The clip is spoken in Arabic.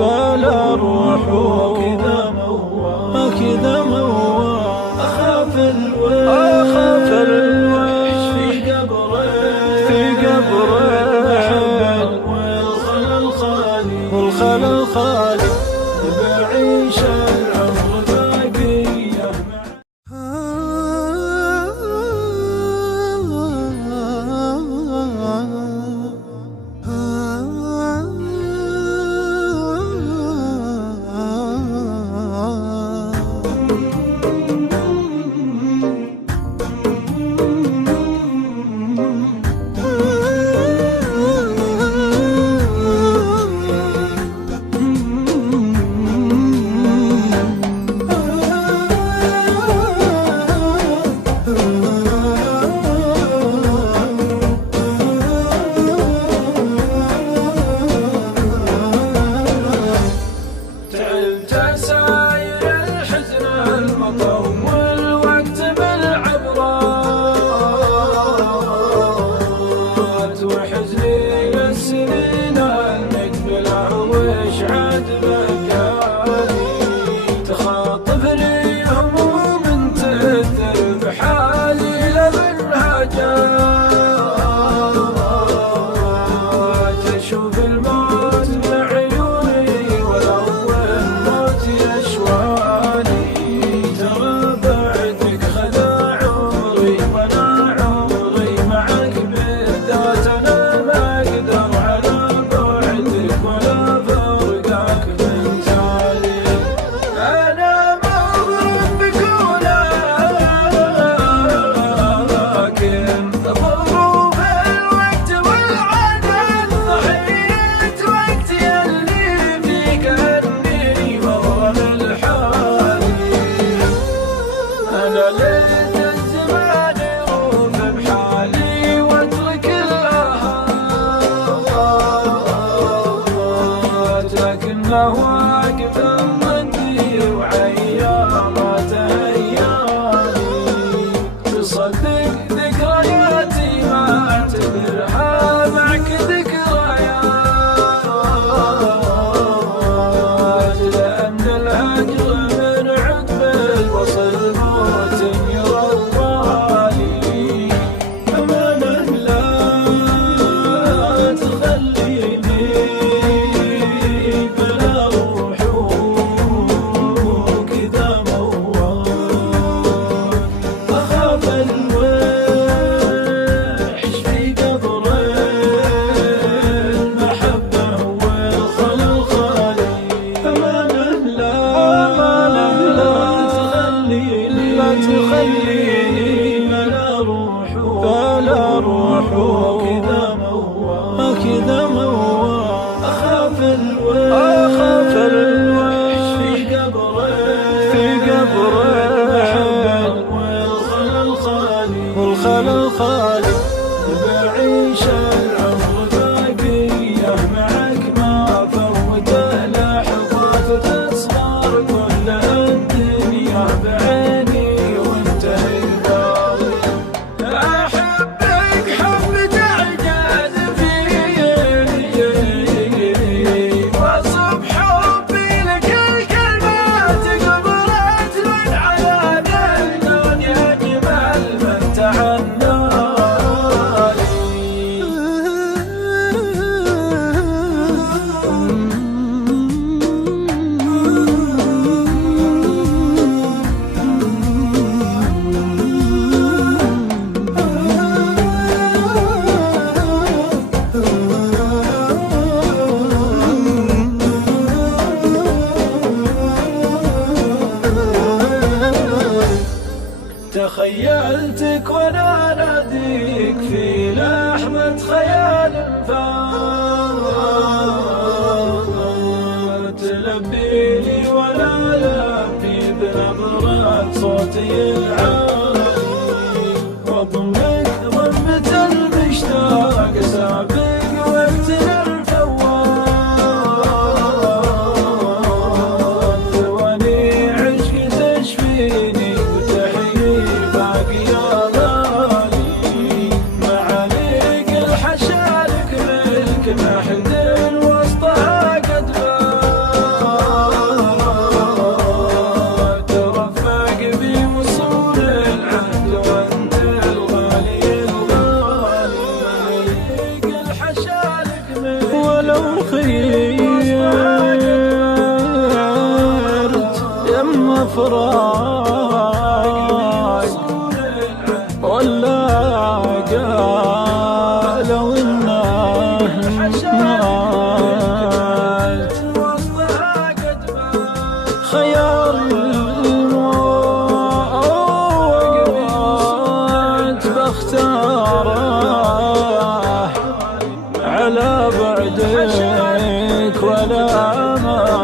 فلا روح كذا موال أخاف الوحش في قبره والخل الخالي بعيش العمر باقيه واقف ضدي وعيامات ايامي تصدق ذكرياتي ما اعتبرها معك ذكريات لان الهجر من عقب الوصل موت يرضاني امانه لا تخليني فلا روح كذا موال أخاف الوحش في قبره والخل الخالي بعيش العمر باقيه معك ما فوته لحظات تصغر كل الدنيا بعيني وانتهي تخيلتك وانا اناديك في لحظة خيال فات تلبيني ولا لبي بنبرة صوتي العالي واضمك ضمة المشتاق سابق وقتنا الفوات ثواني عشق تشفيني ما حد وسطها قد فات الفراق ولا قالوا إنه مات. خيار الموت بختاره على بعدك ولا ما